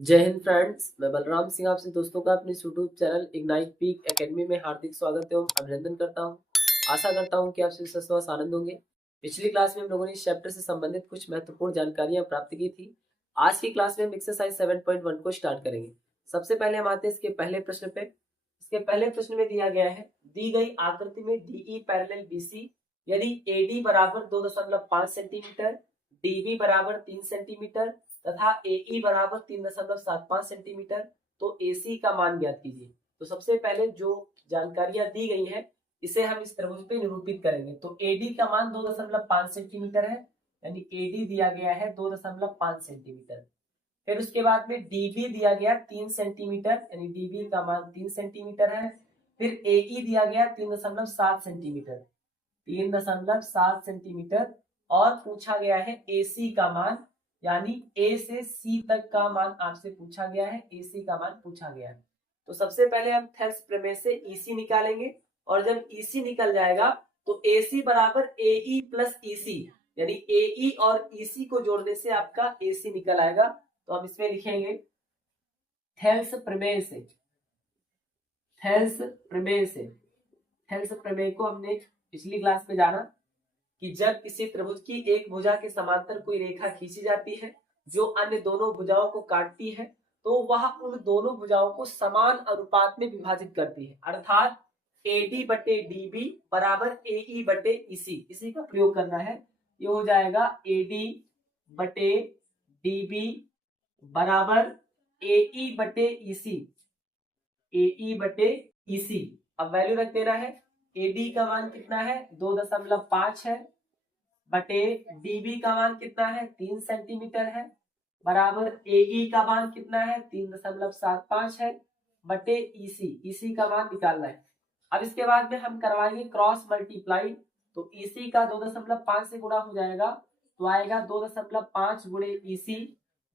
जय हिंद फ्रेंड्स, मैं बलराम सिंह आपसे दोस्तों का अपने YouTube channel ignite peak academy में हार्दिक स्वागत एवं अभिनंदन करता हूं। आशा करता हूं कि आप सभी स्वस्थ आनंद होंगे। पिछली क्लास में हम लोगों ने इस चैप्टर से संबंधित कुछ महत्वपूर्ण जानकारियां प्राप्त की थी। आज की क्लास में हम एक्सरसाइज 7.1 को स्टार्ट करेंगे। सबसे पहले हम आते हैं इसके पहले प्रश्न पे। इसके पहले प्रश्न में दिया गया है, दी गई आकृति में डीई पैरेलल बीसी यदि एडी बराबर 2.5 सेंटीमीटर, डीबी बराबर 3 सेंटीमीटर तथा AE बराबर 3.75 सेंटीमीटर, तो AC का मान ज्ञात कीजिए। तो सबसे पहले जो जानकारियां दी गई है इसे हम इस त्रिभुज पे निरूपित करेंगे। तो AD का मान 2.5 सेंटीमीटर है, यानी AD दिया गया है 2.5 सेंटीमीटर। फिर उसके बाद में DB दिया गया 3 सेंटीमीटर, यानी DB का मान 3 सेंटीमीटर है। फिर AE दिया गया 3.7 सेंटीमीटर, 3.7 सेंटीमीटर। और पूछा गया है AC का मान, यानी A से C तक का मान आपसे पूछा गया है, AC का मान पूछा गया है। तो सबसे पहले हम थेल्स प्रमेय से EC निकालेंगे, और जब EC निकल जाएगा तो AC बराबर AE प्लस EC, यानी AE और EC को जोड़ने से आपका AC निकल आएगा। तो हम इसमें लिखेंगे थेल्स प्रमेय से, थेल्स प्रमेय से। थेल्स प्रमेय को हमने पिछली क्लास में जाना कि जब किसी त्रिभुज की एक भुजा के समांतर कोई रेखा खींची जाती है जो अन्य दोनों भुजाओं को काटती है, तो वह उन दोनों भुजाओं को समान अनुपात में विभाजित करती है, अर्थात AD बटे DB बराबर AE बटे EC, इसी का प्रयोग करना है। ये हो जाएगा AD बटे DB बराबर AE बटे EC, AE बटे EC। अब वैल्यू रख देना है। AD का मान कितना है, 2.5 है, बटे DB का मान कितना है, 3 सेंटीमीटर है, बराबर AE का मान कितना है, 3.75 है, बटे EC का मान निकालना है। अब इसके बाद में हम करवाएंगे क्रॉस मल्टीप्लाई। तो EC का 2.5 से गुणा हो जाएगा, तो आएगा 2.5 गुणे EC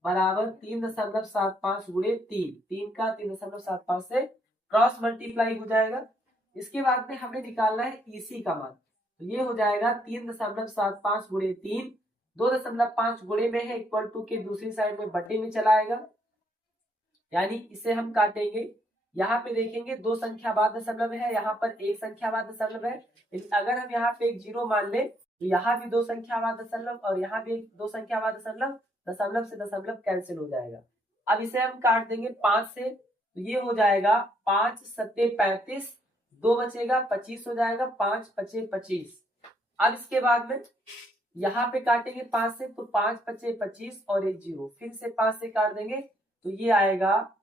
बराबर 3.75 गुणे 3, 3 का 3.75 से क्रॉस मल्टीप्लाई हो जाएगा। इसके बाद में हमें निकालना है EC का मान। तो ये हो जाएगा 3.75 गुणे 3, 2.5 गुणे में है, इक्वल टू के दूसरी साइड में बटे में चला आएगा, यानी इसे हम काटेंगे। यहाँ पे देखेंगे दो संख्या बाद दशमलव है, यहाँ पर एक संख्या बाद दशमलव है, लेकिन अगर हम यहाँ पे एक जीरो मान ले तो यहाँ भी दो संख्या बाद दशमलव और यहाँ भी दो संख्या बाद दशमलव, दशमलव से दशमलव कैंसिल हो जाएगा। अब इसे हम काट देंगे 5 से, तो ये हो जाएगा 5 सत्ते 35, 2 बचेगा 25 हो जाएगा, 5 पचे 25। अब इसके बाद में यहाँ पे काटेंगे 5 से, तो 5 पचे 25 और एक जीरो, फिर से 5 से काट देंगे तो ये आएगा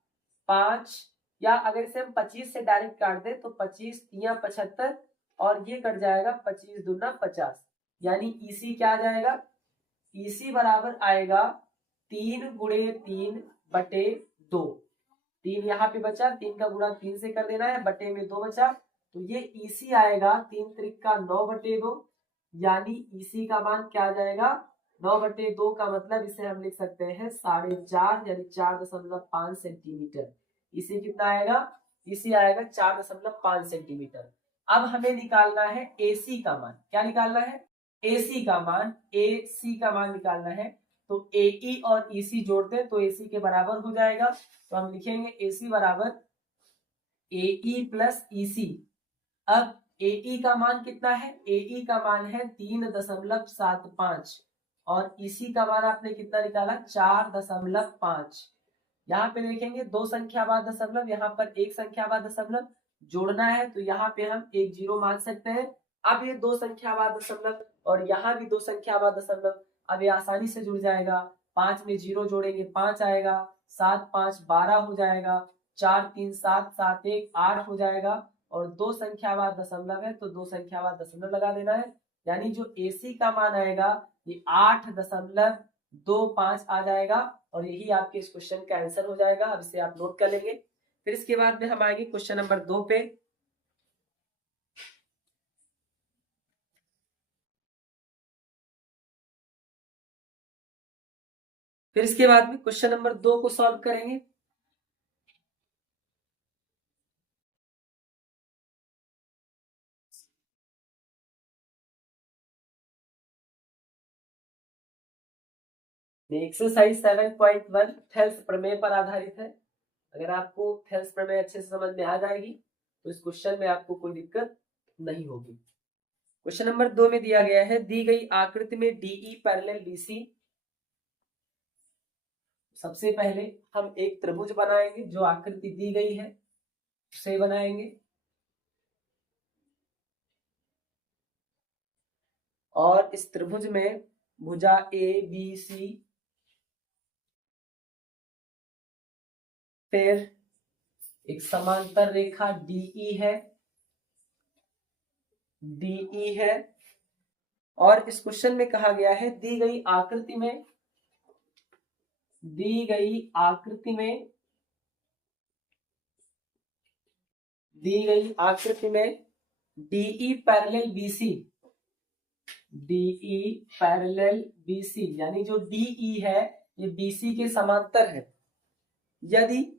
5, या अगर इसे हम 25 से डायरेक्ट काट दे तो 25 तिया 75 और ये कट जाएगा 25 दूना 50, यानी EC क्या आ जाएगा, EC बराबर आएगा 3 गुणे 3 बटे 2। 3 यहाँ पे बचा, 3 का गुणा 3 से कर देना है, बटे में 2 बचा, तो ये EC आएगा 3 त्रिक का 9 बटे 2, यानी EC का मान क्या आ जाएगा, 9 बटे 2 का मतलब इसे हम लिख सकते हैं 4.5, यानी 4.5 सेंटीमीटर। EC कितना आएगा, EC आएगा 4.5 सेंटीमीटर। अब हमें निकालना है AC का मान। क्या निकालना है, AC का मान, AC का मान निकालना है। तो AE और EC जोड़ते हैं तो AC के बराबर हो जाएगा, तो हम लिखेंगे AC बराबर AE प्लस EC। अब AE का मान कितना है, AE का मान है 3.75 और EC का मान आपने कितना निकाला, 4.5। यहाँ पे देखेंगे दो संख्या बाद दशमलव, यहाँ पर एक संख्या बाद दशमलव जोड़ना है, तो यहाँ पे हम एक जीरो मान सकते हैं। अब ये दो संख्या बाद दशमलव और यहाँ भी दो संख्या बाद दशमलव, अब ये आसानी से जुड़ जाएगा। 5 में जीरो जोड़ेंगे 5 आएगा, 7 5 12 हो जाएगा, 4 3 7 7 1 8 हो जाएगा, और दो संख्या बाद दशमलव है तो दो संख्या बाद दशमलव लगा देना है, यानी जो AC का मान आएगा ये 8.25 आ जाएगा, और यही आपके इस क्वेश्चन का आंसर हो जाएगा। अब इसे आप नोट कर लेंगे। फिर इसके बाद में हम आएंगे क्वेश्चन नंबर 2 पे। फिर इसके बाद में क्वेश्चन नंबर 2 को सॉल्व करेंगे। एक्सरसाइज 7.1 थेल्स प्रमेय पर आधारित है। अगर आपको थेल्स प्रमेय अच्छे से समझ में आ जाएगी तो इस क्वेश्चन में आपको कोई दिक्कत नहीं होगी। क्वेश्चन नंबर 2 में दिया गया है, दी गई आकृति में DE पैरेलल BC। सबसे पहले हम एक त्रिभुज बनाएंगे, जो आकृति दी गई है उसे बनाएंगे, और इस त्रिभुज में भुजा ABC, फिर एक समांतर रेखा DE है, और इस क्वेश्चन में कहा गया है दी गई आकृति में DE पैरेलल BC, यानी जो DE है ये BC के समांतर है। यदि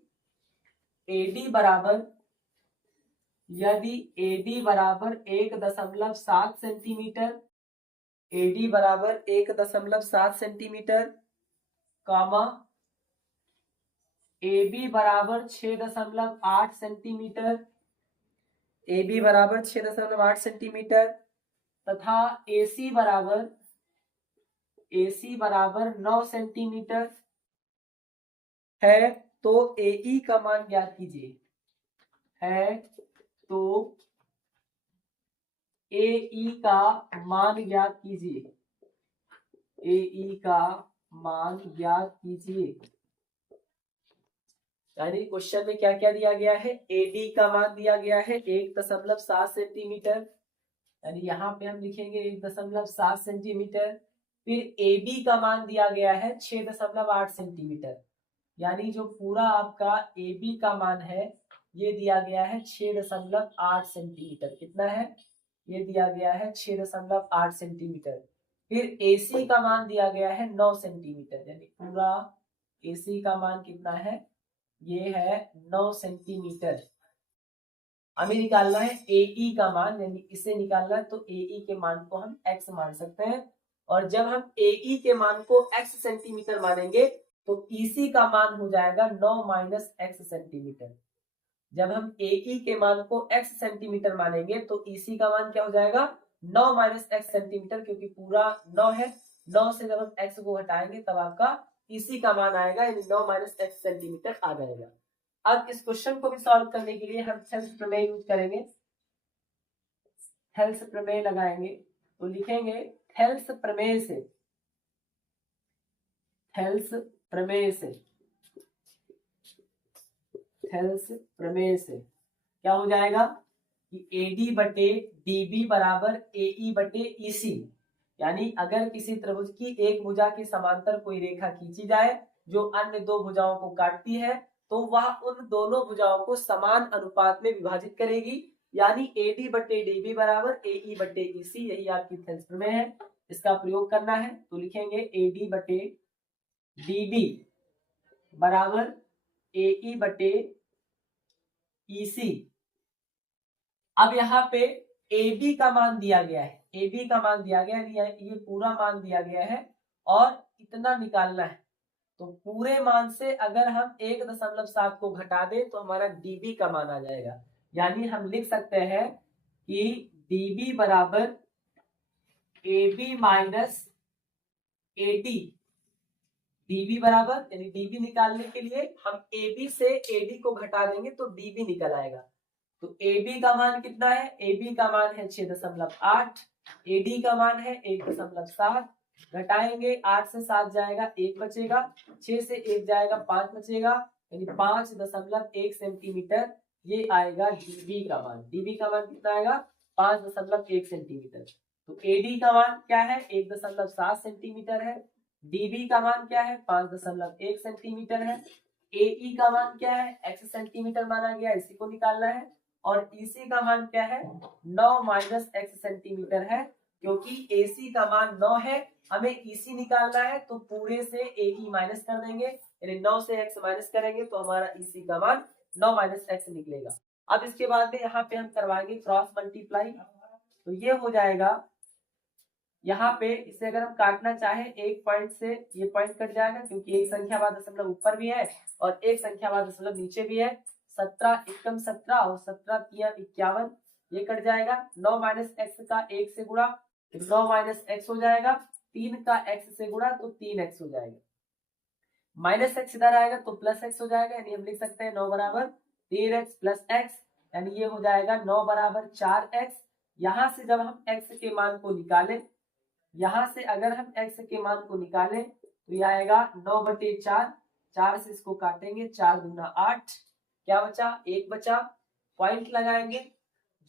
AD बराबर 1.7 सेंटीमीटर, AD बराबर 1.7 सेंटीमीटर, कामा AB बराबर 6.8 सेंटीमीटर, AB बराबर 6.8 सेंटीमीटर, तथा AC बराबर 9 सेंटीमीटर है, तो AE का मान ज्ञात कीजिए। AE का मान ज्ञात कीजिए। यानी क्वेश्चन में क्या क्या दिया गया है, AD का मान दिया गया है 1.7 सेंटीमीटर, यानी यहाँ पे हम लिखेंगे 1.7 सेंटीमीटर। फिर AB का मान दिया गया है 6.8 सेंटीमीटर, यानी जो पूरा आपका AB का मान है ये दिया गया है 6.8 सेंटीमीटर। कितना है? ये दिया गया है 6.8 सेंटीमीटर। फिर AC का मान दिया गया है 9 सेंटीमीटर, यानी पूरा AC का मान कितना है? ये है 9 सेंटीमीटर। हमें निकालना है AE का मान, यानी इसे निकालना है, तो AE के मान को हम x मान सकते हैं, और जब हम AE के मान को x सेंटीमीटर मानेंगे तो EC का मान हो जाएगा 9 माइनस x सेंटीमीटर। जब हम AE के मान को x सेंटीमीटर मानेंगे तो EC का मान क्या हो जाएगा? 9 माइनस x सेंटीमीटर, क्योंकि पूरा 9 है। 9 से जब हम x को हटाएंगे तब आपका EC का मान आएगा, यानी 9 माइनस x सेंटीमीटर आ जाएगा। अब इस क्वेश्चन को भी सॉल्व करने के लिए हम थेल्स प्रमेय यूज करेंगे। थेल्स प्रमेय लगाएंगे तो लिखेंगे थेल्स प्रमेय से क्या हो जाएगा कि AD बटे DB बराबर AE बटे EC, यानी अगर किसी त्रिभुज की एक भुजा के समांतर कोई रेखा खींची जाए जो अन्य दो भुजाओं को काटती है, तो वह उन दोनों भुजाओं को समान अनुपात में विभाजित करेगी, यानी AD बटे DB बराबर AE बटे EC। यही आपकी थेल्स प्रमेय है, इसका प्रयोग करना है। तो लिखेंगे AD बटे DB बराबर AE बटे EC। अब यहाँ पे AB का मान दिया गया है, ये पूरा मान दिया गया है और इतना निकालना है। तो पूरे मान से अगर हम 1.7 को घटा दें तो हमारा DB का मान आ जाएगा, यानी हम लिख सकते हैं कि DB बराबर AB माइनस AD। DB बराबर, यानी DB निकालने के लिए हम AB से AD को घटा देंगे तो DB निकल आएगा। तो AB का मान कितना है? AB का मान है 6.8, AD का मान है 1.7, घटाएंगे 8 से 7 जाएगा 1 बचेगा, 6 से 1 जाएगा 5 बचेगा, यानी 5.1 सेंटीमीटर ये आएगा DB का मान। DB का मान कितना आएगा? 5.1 सेंटीमीटर। तो AD का मान क्या है? 1.7 सेंटीमीटर है। DB का मान क्या है? 5.1 सेंटीमीटर है। AE का मान क्या है? x सेंटीमीटर माना गया, इसी को निकालना है। और EC का मान क्या है? 9 माइनस x सेंटीमीटर है, क्योंकि AC का मान 9 है, हमें EC निकालना है, तो पूरे से AE माइनस कर देंगे, यानी 9 से x माइनस करेंगे तो हमारा EC का मान 9 माइनस x निकलेगा। अब इसके बाद में यहाँ पे हम करवाएंगे क्रॉस मल्टीप्लाई, तो ये हो जाएगा यहाँ पे इसे अगर हम काटना चाहे एक पॉइंट से, ये पॉइंट कट जाएगा क्योंकि एक संख्या बाद दशमलव ऊपर भी है और एक संख्या बाद दशमलव नीचे भी है। 17 एकम 17 और 17 तिया 51, ये कट जाएगा। 9 माइनस एक्स का 1 से गुणा, 9 माइनस एक्स हो जाएगा। 3 का एक्स से गुणा तो 3x हो जाएगा। माइनस एक्स इधर आएगा तो प्लस एक्स हो जाएगा, यानी हम लिख सकते हैं 9 बराबर 3x प्लस एक्स, यानी ये हो जाएगा 9 बराबर 4x। यहां से जब हम x के मान को निकालें, यहां से अगर हम x के मान को निकालें तो ये आएगा 9/4, 4 से इसको काटेंगे, 4 दूना 8, क्या बचा 1 बचा, पॉइंट लगाएंगे,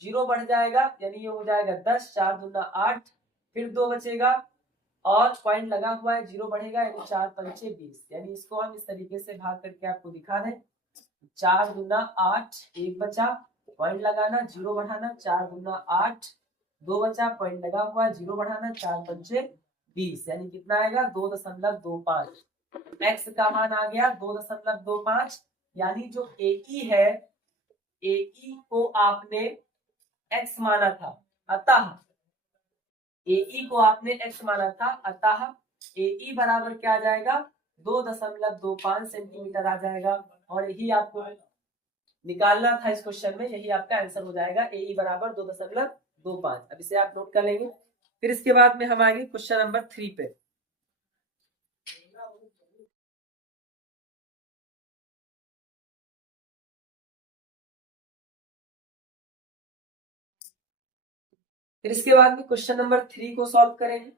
0 बढ़ जाएगा यानी ये हो जाएगा 10, 4 दूना 8, फिर 2 बचेगा और पॉइंट लगा हुआ है, 0 बढ़ेगा यानी 4 पंचे 20, यानी इसको हम इस तरीके से भाग करके आपको दिखा दें। 4 दूना 8, 1 बचा, पॉइंट लगाना, 0 बढ़ाना, 4 दूना 8, 2 बचा, पॉइंट लगा हुआ है, 0 बढ़ाना, 4 पंचे 20, यानी कितना आएगा 2.25। एक्स का मान आ गया 2.25, यानी जो AE है, AE को आपने x माना था, अतः AE को आपने x माना था, अतः AE बराबर क्या आ जाएगा 2.25 सेंटीमीटर आ जाएगा। और यही आपको निकालना था इस क्वेश्चन में, यही आपका आंसर हो जाएगा, AE बराबर 2.25। अब इसे आप नोट कर लेंगे। फिर इसके बाद में हम आएंगे क्वेश्चन नंबर 3 पे। फिर इसके बाद में क्वेश्चन नंबर 3 को सॉल्व करेंगे।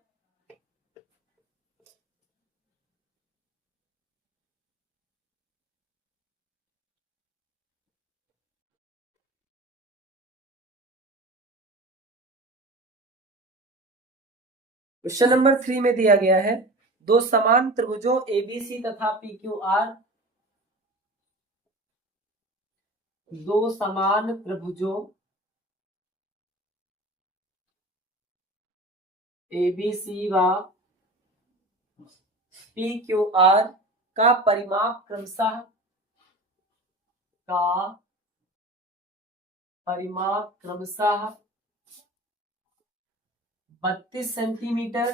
क्वेश्चन नंबर 3 में दिया गया है, दो समान त्रिभुजों ABC तथा PQR, दो समान त्रिभुजों ABC व PQR का परिमाप क्रमशः 32 सेंटीमीटर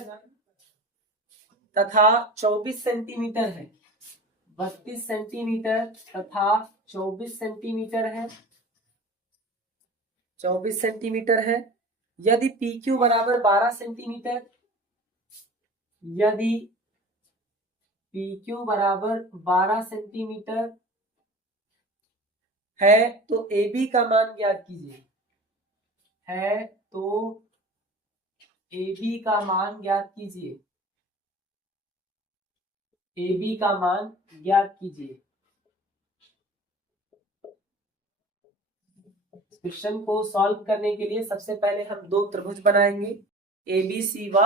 तथा 24 सेंटीमीटर है। 32 सेंटीमीटर तथा 24 सेंटीमीटर है, 24 सेंटीमीटर है। यदि PQ बराबर 12 सेंटीमीटर, यदि PQ बराबर 12 सेंटीमीटर है तो AB का मान ज्ञात कीजिए, है तो AB का मान ज्ञात कीजिए, AB का मान ज्ञात कीजिए। क्वेश्चन को सॉल्व करने के लिए सबसे पहले हम दो त्रिभुज बनाएंगे, ABC व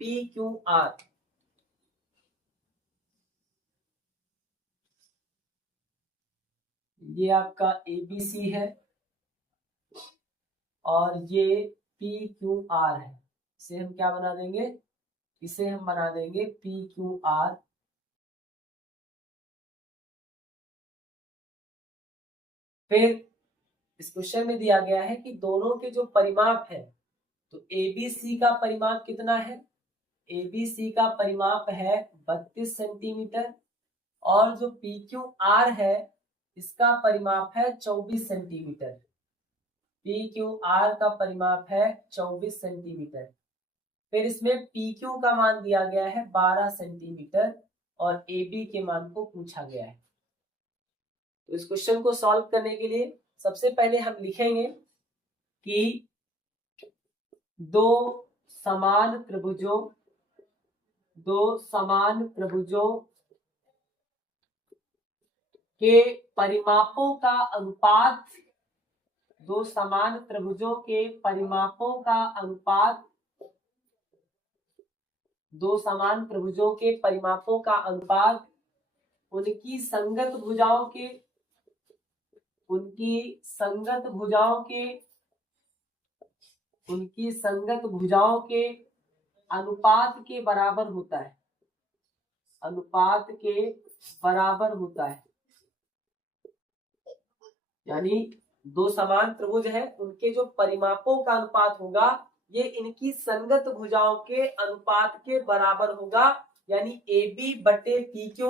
PQR। ये आपका ABC है और ये PQR है। इसे हम क्या बना देंगे, इसे हम बना देंगे PQR। फिर इस क्वेश्चन में दिया गया है कि दोनों के जो परिमाप है, तो ABC का परिमाप कितना है, ABC का परिमाप है 32 सेंटीमीटर और जो PQR है इसका परिमाप है 24 सेंटीमीटर। PQR का परिमाप है 24 सेंटीमीटर। फिर इसमें PQ का मान दिया गया है 12 सेंटीमीटर और AB के मान को पूछा गया है। तो इस क्वेश्चन को सॉल्व करने के लिए सबसे पहले हम लिखेंगे कि दो समान त्रिभुजों के परिमापों का अनुपात, दो समान त्रिभुजों के परिमापों का अनुपात, दो समान त्रिभुजों के परिमापों का अनुपात उनकी संगत भुजाओं के अनुपात के बराबर होता है, अनुपात के बराबर होता है। यानी दो समान त्रिभुज है, उनके जो परिमापों का अनुपात होगा ये इनकी संगत भुजाओं के अनुपात के बराबर होगा, यानी AB बटे PQ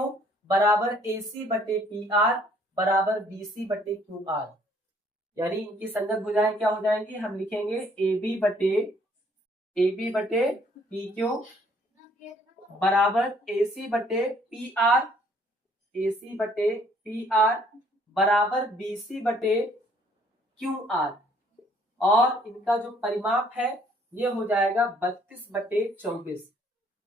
बराबर AC बटे PR बराबर BC बटे QR। यानी इनकी संगत भुजाएं क्या हो जाएंगी, हम लिखेंगे AB बटे PQ बराबर AC बटे PR बराबर BC बटे QR, और इनका जो परिमाप है ये हो जाएगा 32 बटे 24।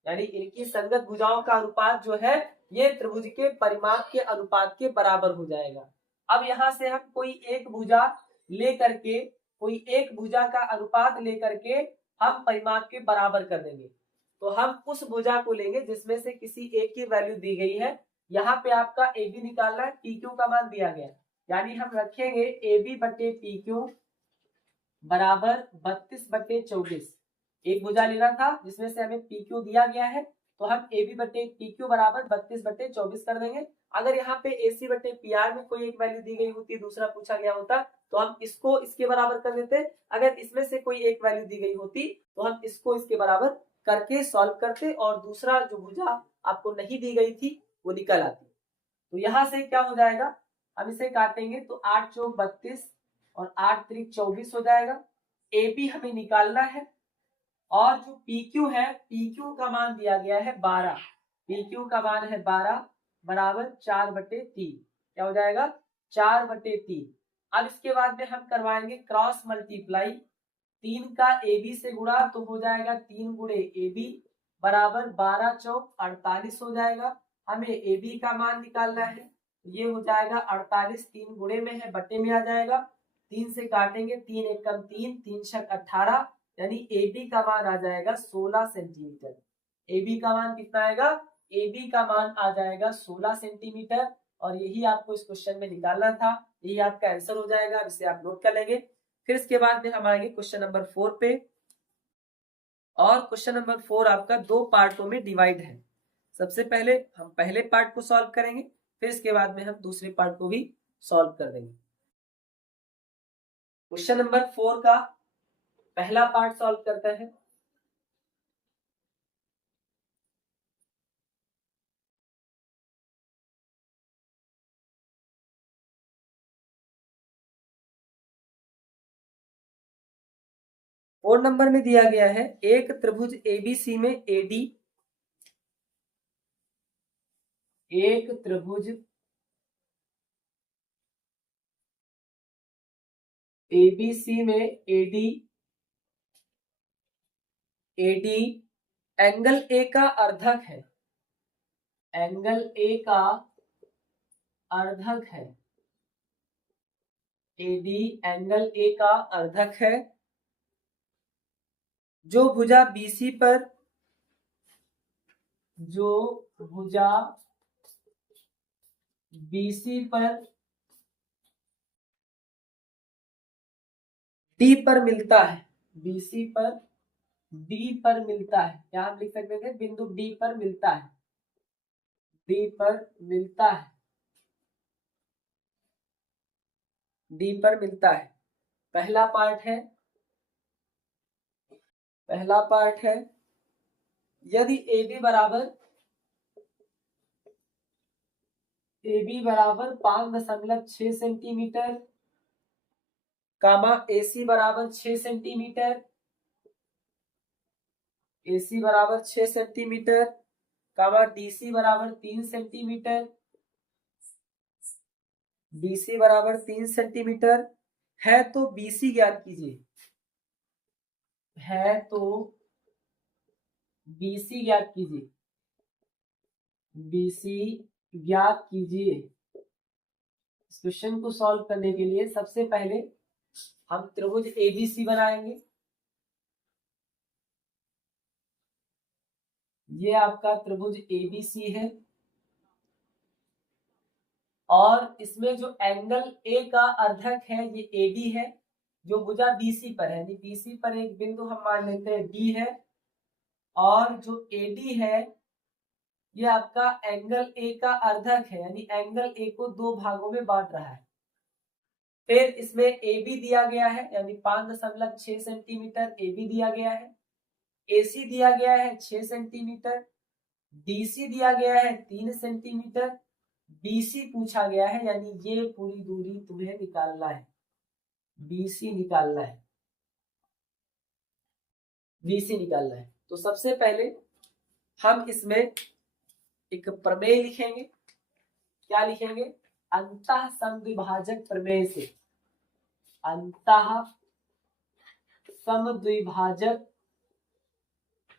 यानी इनकी संगत भुजाओं का अनुपात जो है ये त्रिभुज के परिमाप के अनुपात के बराबर हो जाएगा। अब यहाँ से हम कोई एक भुजा का अनुपात लेकर के हम परिमाप के बराबर कर देंगे। तो हम उस भुजा को लेंगे जिसमें से किसी एक की वैल्यू दी गई है। यहाँ पे आपका AB निकालना है, PQ का मान दिया गया, यानी हम रखेंगे AB बटे PQ बराबर 32 बटे 24। एक भुजा लेना था जिसमें से हमें PQ दिया गया है, तो हम AB बटे PQ बराबर 32 बटे 24 कर देंगे। अगर यहाँ पे AC बटे PR में कोई एक वैल्यू दी गई होती, दूसरा पूछा गया होता, तो हम इसको इसके बराबर कर देते। अगर इसमें से कोई एक वैल्यू दी गई होती तो हम इसको इसके बराबर करके सॉल्व करते, और दूसरा जो भुजा आपको नहीं दी गई थी वो निकल आती। तो यहाँ से क्या हो जाएगा, हम इसे काटेंगे तो 8 चौक 32 और 8 त्रिक 24 हो जाएगा। AB हमें निकालना है, और जो PQ है, PQ का मान दिया गया है 12, PQ का मान है 12 बराबर 4 बटे 3। क्या हो जाएगा, 4 बटे 3। अब इसके बाद में हम करवाएंगे क्रॉस मल्टीप्लाई, 3 का AB से गुणा तो हो जाएगा 3 गुणे AB बराबर 12 चौक 48 हो जाएगा। हमें AB का मान निकालना है, ये हो जाएगा 48, 3 गुणे में है बटे में आ जाएगा, 3 से काटेंगे 3 एकम 3, 3 छक 18, यानी AB का मान आ जाएगा 16 सेंटीमीटर। AB का मान कितना आएगा, AB का मान आ जाएगा 16 सेंटीमीटर, और यही आपको इस क्वेश्चन में निकालना था, यही आपका आंसर हो जाएगा। इसे आप नोट कर लेंगे। फिर इसके बाद में हम आएंगे क्वेश्चन नंबर 4 पे, और क्वेश्चन नंबर 4 आपका 2 पार्टों में डिवाइड है। सबसे पहले हम पहले पार्ट को सॉल्व करेंगे, फिर इसके बाद में हम दूसरे पार्ट को भी सॉल्व कर देंगे। क्वेश्चन नंबर 4 का पहला पार्ट सॉल्व करते हैं। और नंबर में दिया गया है एक त्रिभुज ABC में AD, एक त्रिभुज ABC में AD एंगल A का अर्धक है, एंगल A का अर्धक है, AD एंगल A का अर्धक है। जो भुजा BC पर D पर मिलता है, BC पर D पर मिलता है, क्या हम लिख सकते थे, बिंदु D पर मिलता है, D पर मिलता है, D पर मिलता है। पहला पार्ट है यदि AB बराबर 5.6 सेंटीमीटर, कामा AC बराबर 6 सेंटीमीटर, AC बराबर 6 सेंटीमीटर, कामा DC बराबर 3 सेंटीमीटर, DC बराबर 3 सेंटीमीटर है, तो BC ज्ञात कीजिए, है तो BC ज्ञात कीजिए, BC ज्ञात कीजिए। इस क्वेश्चन को सॉल्व करने के लिए सबसे पहले हम त्रिभुज ABC बनाएंगे। ये आपका त्रिभुज ABC है, और इसमें जो एंगल A का अर्धक है ये AD है, जो भुजा BC पर है, यानी BC पर एक बिंदु हम मान लेते हैं D है, और जो AD है ये आपका एंगल A का अर्धक है, यानी एंगल A को 2 भागों में बांट रहा है। फिर इसमें ए बी दिया गया है यानी 5.6 सेंटीमीटर ए बी दिया गया है, AC दिया गया है 6 सेंटीमीटर, DC दिया गया है 3 सेंटीमीटर, BC पूछा गया है यानी ये पूरी दूरी तुम्हें निकालना है, BC निकालना है, BC निकालना है। तो सबसे पहले हम इसमें एक प्रमेय लिखेंगे। क्या लिखेंगे? अंतः समद्विभाजक प्रमेय से, अंतः समद्विभाजक,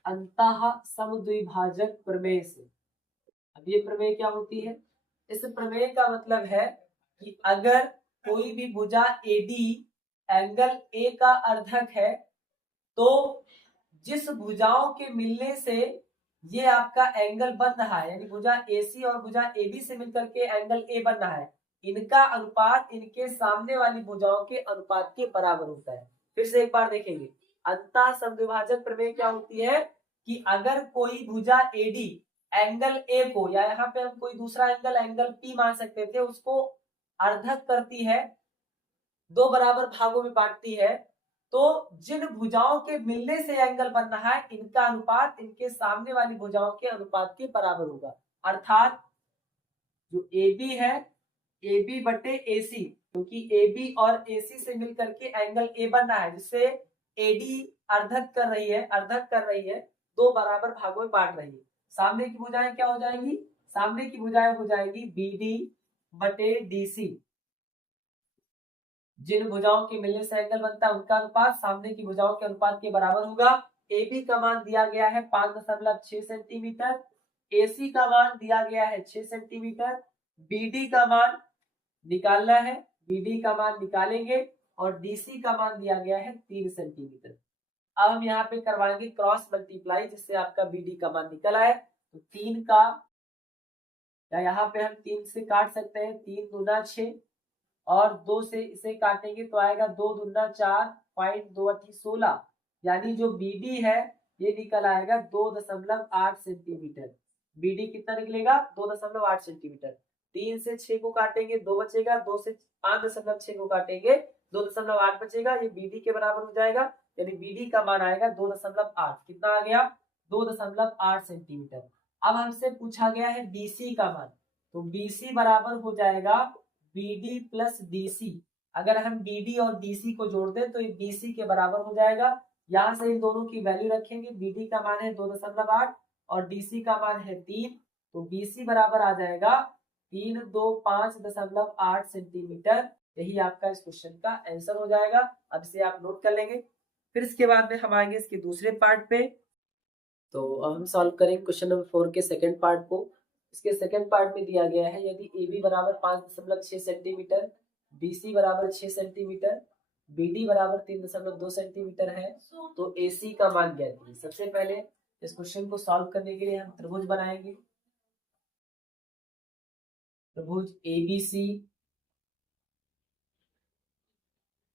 अंतः समद्विभाजक प्रमेय से। अब ये प्रमेय क्या होती है? इस प्रमेय का मतलब है कि अगर कोई भी भुजा AD एंगल A का अर्धक है तो जिस भुजाओं के मिलने से ये आपका एंगल बन रहा है, यानी भुजा AC और भुजा AB से मिलकर के एंगल A बन रहा है, इनका अनुपात इनके सामने वाली भुजाओं के अनुपात के बराबर होता है। फिर से एक बार देखेंगे, अंतः समद्विभाजक प्रमेय क्या होती है कि अगर कोई भुजा AD एंगल A को, या यहाँ पे हम कोई दूसरा एंगल P मान सकते थे, उसको अर्धक करती है, दो बराबर भागों में बांटती है, तो जिन भुजाओं के मिलने से एंगल बन रहा है इनका अनुपात इनके सामने वाली भुजाओं के अनुपात के बराबर होगा। अर्थात जो AB है, AB बटे AC, क्योंकि AB और AC से मिलकर के एंगल A बन रहा है, जिससे AD अर्धक कर रही है, दो बराबर भागों में बांट रही है। सामने की भुजाएं क्या हो जाएंगी? सामने की भुजाएं हो जाएगी BD बटे DC। जिन भुजाओं के मिलने से एंगल बनता है उनका अनुपात सामने की भुजाओं के अनुपात के बराबर होगा। AB का मान दिया गया है 5.6 सेंटीमीटर, AC का मान दिया गया है 6 सेंटीमीटर, BD का मान निकालना है, BD का मान निकालेंगे, और DC का मान दिया गया है 3 सेंटीमीटर। अब हम यहाँ पे करवाएंगे क्रॉस मल्टीप्लाई, जिससे आपका BD का मान निकल आए। तो 3 का, या यहाँ पे हम 3 से काट सकते हैं, 3 दूना 6, और 2 से इसे काटेंगे तो आएगा 2 दूना 4, पॉइंट 2 8 16, यानी जो BD है ये निकल आएगा 2.8 सेंटीमीटर। BD कितना निकलेगा? 2.8 सेंटीमीटर। 3 से 6 को काटेंगे 2 बचेगा, 2 से 5.6 को काटेंगे 2.8 बचेगा, ये BD के बराबर हो जाएगा, यानी BD का मान आएगा 2.8। कितना आ गया? 2.8 सेंटीमीटर। अब हमसे पूछा गया है BC का मान, तो BC बराबर हो जाएगा BD प्लस DC। अगर हम BD और DC को जोड़ दें तो ये BC के बराबर हो जाएगा। यहाँ से इन दोनों की वैल्यू रखेंगे, BD का मान है 2.8 और DC का मान है 3, तो BC बराबर आ जाएगा 325.8 सेंटीमीटर। यही आपका इस क्वेश्चन का आंसर हो जाएगा। अब इसे आप नोट कर लेंगे। फिर इसके बाद में हम आएंगे इसके दूसरे पार्ट पे। तो अब हम सॉल्व करेंगे क्वेश्चन नंबर 4 के सेकंड पार्ट को। इसके सेकंड पार्ट में दिया गया है यदि AB बराबर 5.6 सेंटीमीटर, BC बराबर 6 सेंटीमीटर, BD बराबर 3.2 सेंटीमीटर है, तो AC का मान ज्ञात कीजिए। सबसे पहले इस क्वेश्चन को सॉल्व करने के लिए हम त्रिभुज बनाएंगे, त्रिभुज ABC,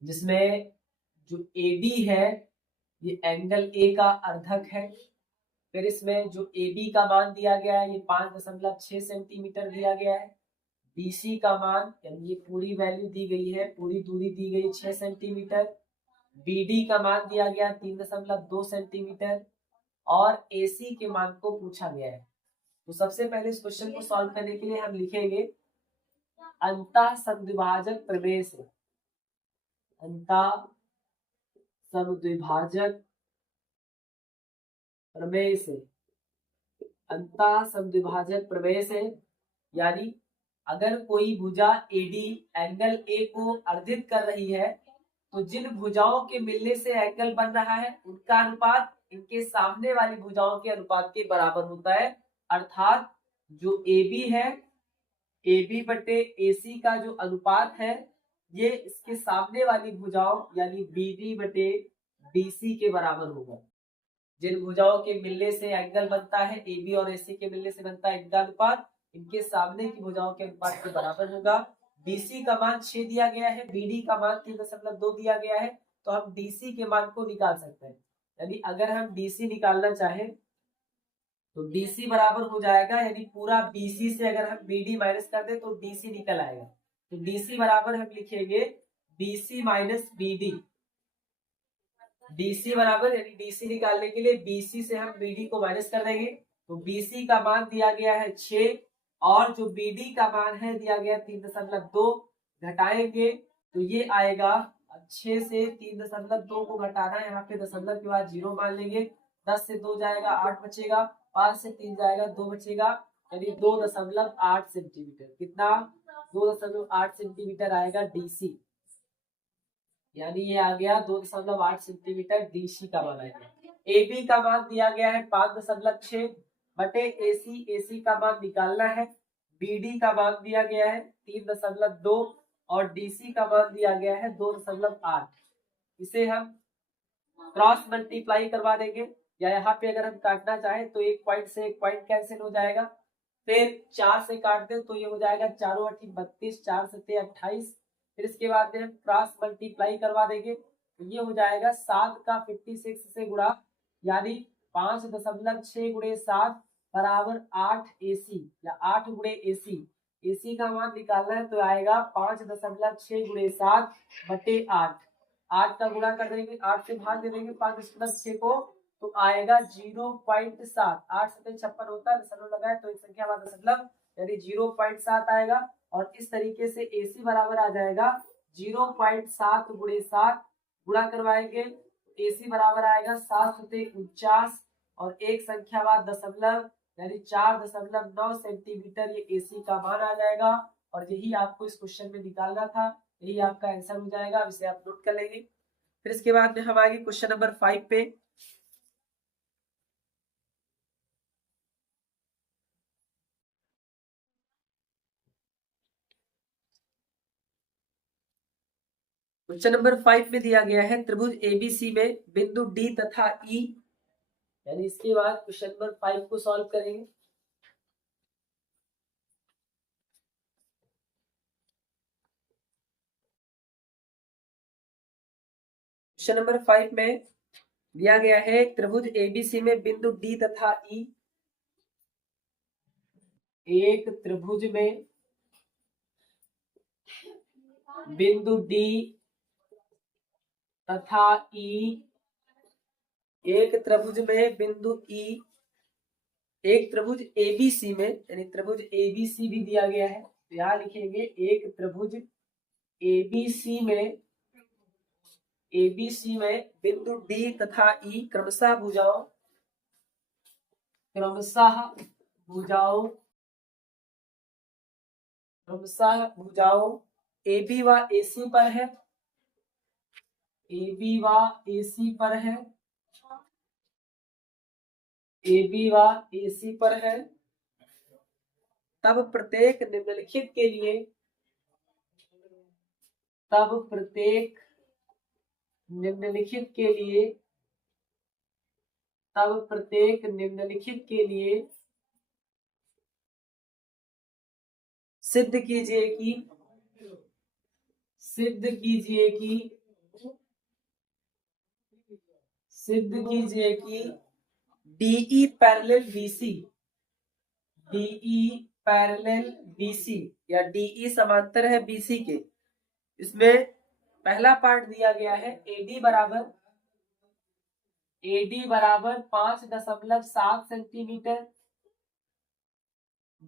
जिसमें जो AD है ये एंगल A का अर्धक है। फिर इसमें जो AB का मान दिया गया है ये 5.6 सेंटीमीटर दिया गया है। BC का मान, यानी ये पूरी वैल्यू दी गई है, पूरी दूरी दी गई 6 सेंटीमीटर। BD का मान दिया गया 3.2 सेंटीमीटर, और AC के मान को पूछा गया है। तो सबसे पहले इस क्वेश्चन को सॉल्व करने के लिए हम लिखेंगे अंतः समद्विभाजक प्रमेय से, अंतः समद्विभाजक प्रमेय से, अंतः समद्विभाजक प्रमेय से, यानी अगर कोई भुजा AD एंगल A को अर्धित कर रही है तो जिन भुजाओं के मिलने से एंगल बन रहा है उनका अनुपात इनके सामने वाली भुजाओं के अनुपात के बराबर होता है। अर्थात जो AB है, AB बटे AC का जो अनुपात है ये इसके सामने वाली भुजाओं यानी BD बटे DC के बराबर होगा। जिन भुजाओं के मिलने से एंगल बनता है, AB और AC के मिलने से बनता है इनका अनुपात इनके सामने की भुजाओं के अनुपात के बराबर होगा। BC का मान 6 दिया गया है, BD का मान 3.2 दिया गया है, तो हम DC के मान को निकाल सकते हैं। यानी अगर हम DC निकालना चाहें तो DC बराबर हो जाएगा, यानी पूरा BC से अगर हम BD माइनस कर दे तो DC निकल आएगा। तो DC बराबर हम लिखेंगे BC माइनस BD। DC बराबर, यानी DC निकालने के लिए BC से हम BD को माइनस कर देंगे, तो BC का मान दिया गया है 6 और जो BD का मान है दिया गया 3.2, घटाएंगे तो ये आएगा 6 से 3.2 को घटाना है, यहाँ पे दशमलव के बाद 0 मान लेंगे, 10 से 2 जाएगा 8 बचेगा, 5 से 3 जाएगा 2 बचेगा, यानी 2.8 सेंटीमीटर। कितना? 2.8 सेंटीमीटर आएगा DC, यानी ये आ गया 2.8 सेंटीमीटर DC का मान आएगा। AB का मान दिया गया है 5.6 बटे AC का मान निकालना है। BD का मान दिया गया है 3.2 और DC का मान दिया गया है 2.8। इसे हम क्रॉस मल्टीप्लाई करवा देंगे, या यहाँ पे अगर हम काटना चाहे तो एक पॉइंट से एक पॉइंट कैंसिल हो जाएगा, फिर 4 से काट दे तो ये हो जाएगा 4 8 32, 4 7 28, फिर इसके बाद में हम क्रॉस मल्टीप्लाई करवा देंगे तो ये हो जाएगा 7 का 56 से गुणा, यानी 5.6 गुणे 7 बराबर 8 AC, या 8 गुणे AC। AC का मान निकालना है तो आएगा 5.6 गुणे 7 बटे 8। 8 का गुणा कर देंगे, 8 से भाग दे देंगे 5.6 को, तो आएगा 0.7। 8 से 56 होता है, दशमलव लगाए तो एक संख्या बाद दशमलव, यानी 0.7 आएगा। और इस तरीके से AC बराबर आ जाएगा 0.7 गुणे 7, गुणा करवाएंगे AC बराबर आएगा 7 और एक संख्या बाद दशमलव, यानी 4.9 सेंटीमीटर ये AC का मान आ जाएगा। और यही आपको इस क्वेश्चन में निकालना था, यही आपका आंसर हो जाएगा। इसे आप नोट कर लेंगे। फिर इसके बाद में हम आगे क्वेश्चन नंबर 5 पे। क्वेश्चन नंबर 5 में दिया गया है त्रिभुज ABC में बिंदु D तथा E, यानी इसके बाद क्वेश्चन नंबर 5 को सॉल्व करेंगे। क्वेश्चन नंबर 5 में दिया गया है त्रिभुज ABC में बिंदु D तथा E, एक त्रिभुज में बिंदु D तथा E, एक त्रिभुज में बिंदु E, एक त्रिभुज ABC में, यानी त्रिभुज ABC भी दिया गया है, तो यहां लिखेंगे एक त्रिभुज ABC में बिंदु D तथा E क्रमशः भुजाओं AB व AC पर है, AB व AC पर है, तब प्रत्येक निम्नलिखित के लिए, सिद्ध कीजिए कि DE पैरेलल BC या DE समांतर है BC के। इसमें पहला पार्ट दिया गया है AD बराबर 5.7 सेंटीमीटर,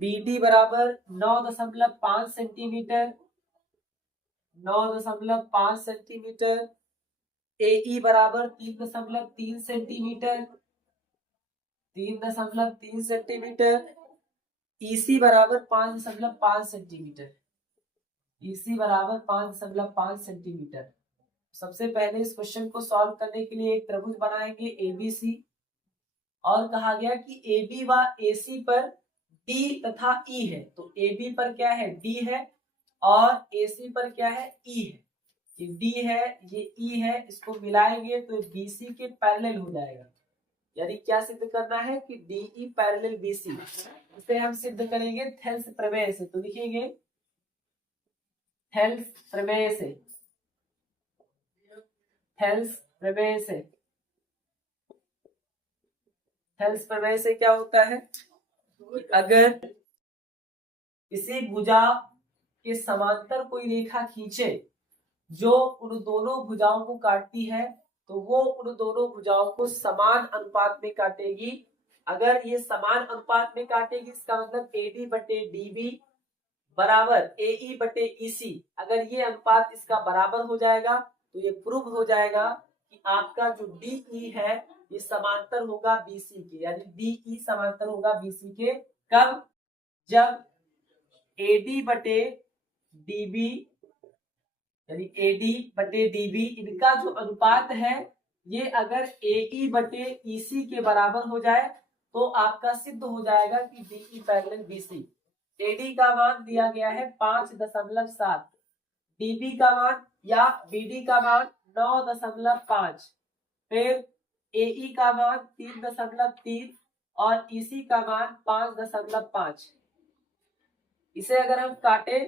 BD बराबर 9.5 सेंटीमीटर, AE बराबर 3.3 सेंटीमीटर, EC बराबर 5.5 सेंटीमीटर। सबसे पहले इस क्वेश्चन को सॉल्व करने के लिए एक त्रिभुज बनाएंगे ABC, और कहा गया कि AB व AC पर D तथा E है, तो AB पर क्या है? D है, और AC पर क्या है? E है। ये D है, ये E है, इसको मिलाएंगे तो BC के पैरेलल हो जाएगा। यानी क्या सिद्ध करना है कि DE पैरेलल BC, इसे हम सिद्ध करेंगे थेल्स प्रमेय से। तो लिखेंगे थेल्स प्रमेय से क्या होता है कि अगर किसी भुजा के समांतर कोई रेखा खींचे जो उन दोनों भुजाओं को काटती है तो वो उन दोनों भुजाओं को समान अनुपात में काटेगी। अगर ये समान अनुपात में काटेगी इसका मतलब AD बटे DB बराबर AE बटे EC। अगर ये अनुपात इसका बराबर हो जाएगा तो ये प्रूव हो जाएगा कि आपका जो DE है ये समांतर होगा BC के, यानी DE समांतर होगा BC के। कब? जब AD बटे DB यानी AD बटे DB इनका जो अनुपात है ये अगर AE बटे EC के बराबर हो जाए तो आपका सिद्ध हो जाएगा कि DE पैरेलल BC। AD का मान दिया गया है 5.7, DB का मान या BD का मान 9.5, फिर AE का मान 3.3 और EC का मान 5.5। इसे अगर हम काटे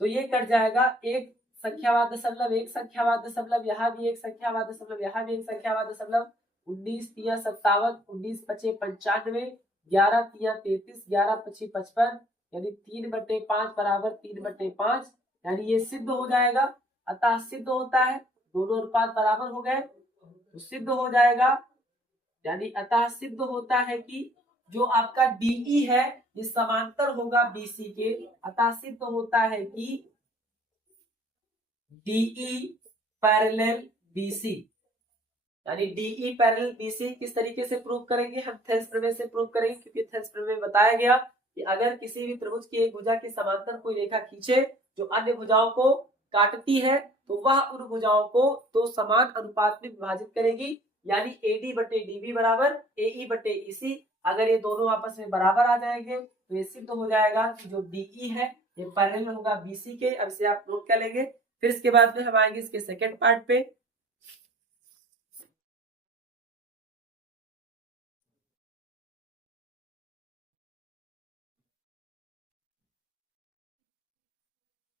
तो ये कट जाएगा, एक संख्यावार दशमलव, एक संख्यावार दशमलव, यहाँ भी एक संख्यावार दशमलव, यहाँ भी एक संख्यावार दशमलव, 19 तिया 57, 19 पचे 95, 11 तिया 33, 11 पची 55, यानी 3/5 बराबर 3/5, यानी ये सिद्ध हो जाएगा। अतः सिद्ध होता है, दोनों अनुपात बराबर हो गए तो सिद्ध हो जाएगा, यानी अतः सिद्ध होता है कि जो आपका DE है ये समांतर होगा BC के। अतः सिद्ध होता है कि DE पैरेलल BC, यानी DE पैरेलल BC किस तरीके से प्रूव करेंगे? हम थेल्स प्रमेय से प्रूव करेंगे, क्योंकि थेल्स प्रमेय में बताया गया कि अगर किसी भी त्रिभुज की एक भुजा के समांतर कोई रेखा खींचे जो अन्य भुजाओं को काटती है तो वह उन भुजाओं को दो समान अनुपात में विभाजित करेगी, यानी AD बटे DB बराबर AE बटे EC। अगर ये दोनों आपस में बराबर आ जाएंगे तो ये सिद्ध हो जाएगा कि जो DE है ये पैरेलल होगा BC के। अब से आप नोट कर लेंगे। फिर इसके बाद में हम आएंगे इसके सेकेंड पार्ट पे।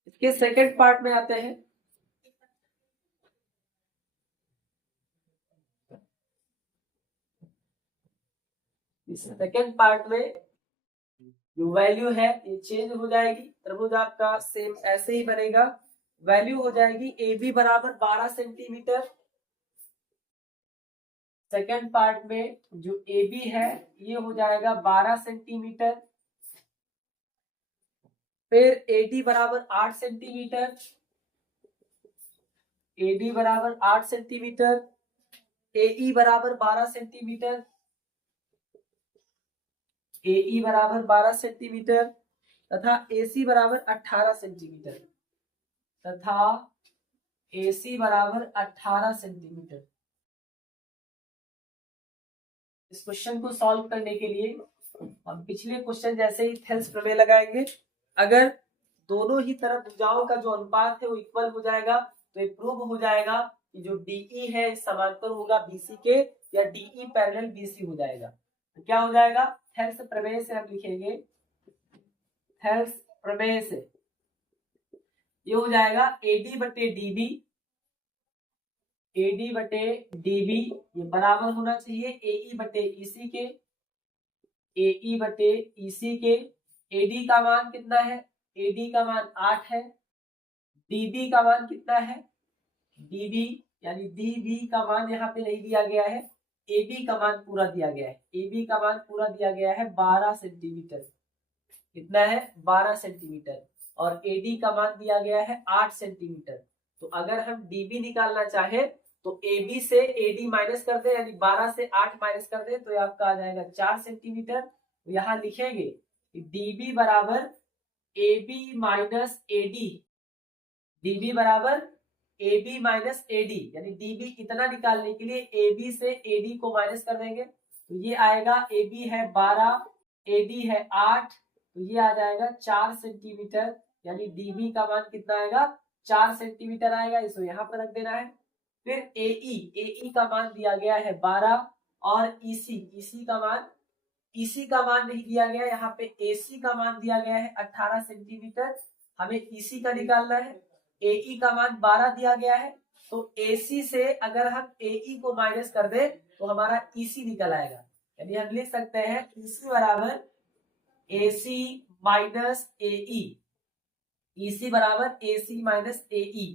इसके सेकेंड पार्ट में आते हैं। इस सेकेंड पार्ट में जो वैल्यू है ये चेंज हो जाएगी। त्रिभुज आपका सेम ऐसे ही बनेगा। वैल्यू हो जाएगी AB बराबर 12 सेंटीमीटर। सेकेंड पार्ट में जो AB है ये हो जाएगा 12 सेंटीमीटर। फिर AD बराबर 8 सेंटीमीटर, AD बराबर 8 सेंटीमीटर, AE बराबर 12 सेंटीमीटर, AE बराबर 12 सेंटीमीटर तथा AC बराबर 18 सेंटीमीटर तथा AC बराबर 18 सेंटीमीटर। इस क्वेश्चन को सॉल्व करने के लिए हम पिछले क्वेश्चन जैसे ही थेल्स प्रमेय लगाएंगे। अगर दोनों ही तरफ भुजाओं का जो अनुपात है वो इक्वल हो जाएगा तो ये प्रूव हो जाएगा कि जो DE है समांतर होगा BC के, या DE पैरेलल BC हो जाएगा। तो क्या हो जाएगा? थेल्स प्रमेय से हम लिखेंगे, थेल्स प्रमेय से ये हो जाएगा AD बटे DB, AD बटे DB ये बराबर होना चाहिए AE बटे EC के, AE बटे EC के। AD का मान कितना है? AD का मान 8 है। DB का मान कितना है? DB यानी DB का मान यहाँ पे नहीं दिया गया है, AB का मान पूरा दिया गया है। AB का मान पूरा दिया गया है 12 सेंटीमीटर। कितना है? 12 सेंटीमीटर। और AD का मान दिया गया है 8 सेंटीमीटर। तो अगर हम DB निकालना चाहे तो AB से AD माइनस कर दे, यानी 12 से 8 माइनस कर दे तो आपका आ जाएगा 4 सेंटीमीटर। तो यहाँ लिखेंगे कि DB बराबर AB माइनस AD, DB बराबर AB माइनस AD, यानी DB इतना निकालने के लिए AB से AD को माइनस कर देंगे तो ये आएगा AB है 12, AD है 8, तो ये आ जाएगा 4 सेंटीमीटर, यानी DB का मान कितना आएगा? 4 सेंटीमीटर आएगा। इसको यहाँ पर रख देना है। फिर AE का मान दिया गया है 12 और EC का मान नहीं दिया गया, यहाँ पे AC का मान दिया गया है 18 सेंटीमीटर। हमें EC का निकालना है। AE का मान 12 दिया गया है तो AC से अगर हम AE को माइनस कर दे तो हमारा EC निकल आएगा, यानी हम लिख सकते हैं EC बराबर AC माइनस AE। EC बराबर AC माइनस AE।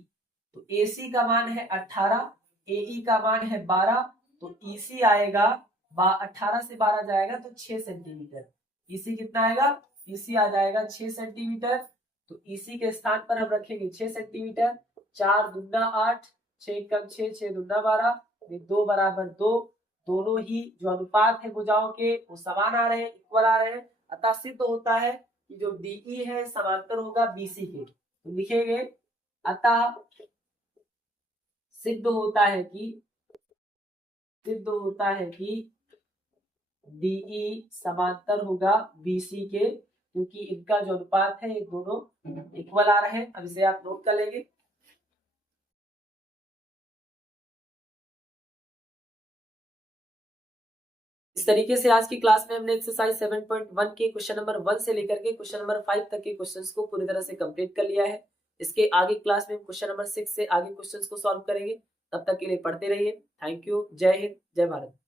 तो AC का मान है 18, AE का मान है 12, तो EC आएगा 18 से 12 जाएगा तो 6 सेंटीमीटर। EC कितना आएगा? EC आ जाएगा 6 सेंटीमीटर। तो EC के स्थान पर हम रखेंगे 6 सेंटीमीटर। 4 दूना 8, 6 कम 6, 6 दूना 12, 2 बराबर 2। दोनों ही जो अनुपात है भुजाओं के वो समान आ रहे हैं, इक्वल आ रहे हैं। अतः सिद्ध होता है कि जो DE है समांतर होगा BC के। तो लिखेंगे अतः सिद्ध होता है कि DE समांतर होगा BC के, क्योंकि इनका जो अनुपात है ये दोनों इक्वल आ रहे हैं। अब इसे आप नोट कर लेंगे। इस तरीके से आज की क्लास में हमने एक्सरसाइज 7.1 के क्वेश्चन नंबर 1 से लेकर के क्वेश्चन नंबर 5 तक के क्वेश्चंस को पूरी तरह से कंप्लीट कर लिया है। इसके आगे क्लास में क्वेश्चन नंबर 6 से आगे क्वेश्चंस को सॉल्व करेंगे। तब तक के लिए पढ़ते रहिए। Thank you. जय हिंद, जय भारत।